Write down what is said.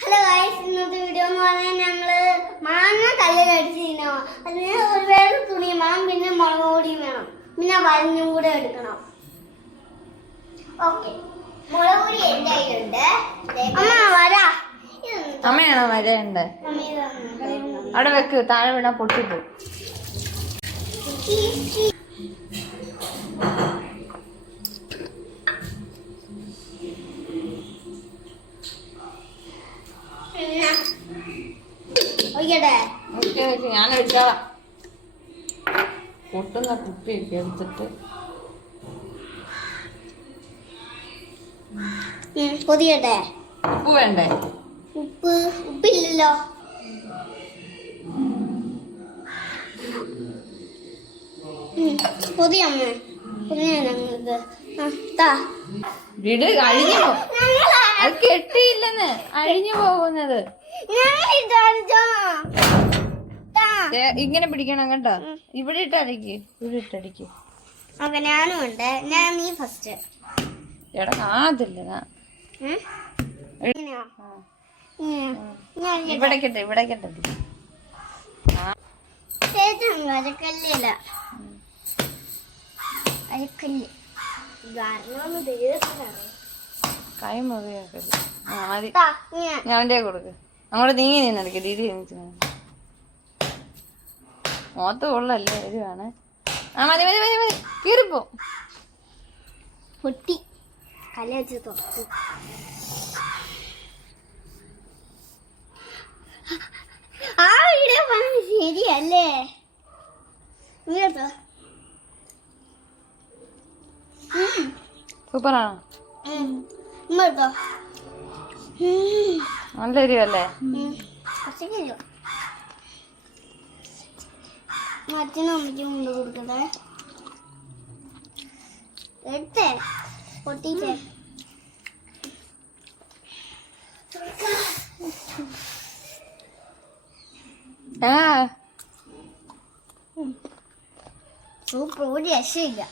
Hello guys ഇന്നത്തെ video എന്ന് പറഞ്ഞാൽ ഞങ്ങൾ മാങ്ങ കല്ലിലടിച്ച് തിന്നോ അതിന് ഒരു വേറെ തുണി വേണം പിന്നെ മുളക് പൊടിയും വേണം. പിന്നെ വരഞ്ഞും കൂടെ എടുക്കണം. ഓക്കെ മുളക് പൊടി എന്റെ കയ്യിലുണ്ട്. അമ്മ വരാ. അമ്മയാണോ മഴയുണ്ട് അവിടെ വെക്ക് താഴെ വീണാ പൊട്ടിപ്പോ ഞാൻ പൊട്ടുന്ന കുപ്പിയൊക്കെ എടുത്തിട്ട്. പൊതിയട്ടെ? ഉപ്പ് വേണ്ടേ? ഉപ്പ് ഉപ്പില്ലല്ലോ. പൊതിയമ്മ വിട് അത് കെട്ടിയില്ലെന്ന്. അഴിഞ്ഞു പോകുന്നത്. ഇങ്ങനെ പിടിക്കണം കേട്ടോ. ഇവിടെ ഇട്ടടിക്ക്. ഇവിടെ ഇട്ടടിക്ക്. അപ്പൊ ഞാനും ഉണ്ട്. ഞാൻ നീ ഫസ്റ്റ് എടാ ഇവിടെ കെട്ടെ ഇവിടെ അരക്കല്ലില്ല അരക്കല്ല് കാരണം കൈ ഞാൻ കൊടുക്ക്. അങ്ങോട്ട് നീങ്ങി നിന്നെടുക്ക് ദീദി മുഖത്ത് കൊള്ളല്ലേ വരുവാണ്. ആ മതി മതി മതി മതി. കീറിപ്പോ. പൊട്ടി. കലച്ച് തൊട്ടു ആ വീഡിയോ പറഞ്ഞ് ശരിയല്ലേ? സൂപ്പറാണോ. ഇങ്ങോട്ടോ. നല്ല എരിവല്ലേ അച്ഛനും അമ്മയ്ക്കും കൊണ്ട് കൊടുക്കട്ടെ. എടുത്തേ. പൊട്ടിച്ചേ. ആ. സൂപ്പർ ഒരു രക്ഷയില്ല.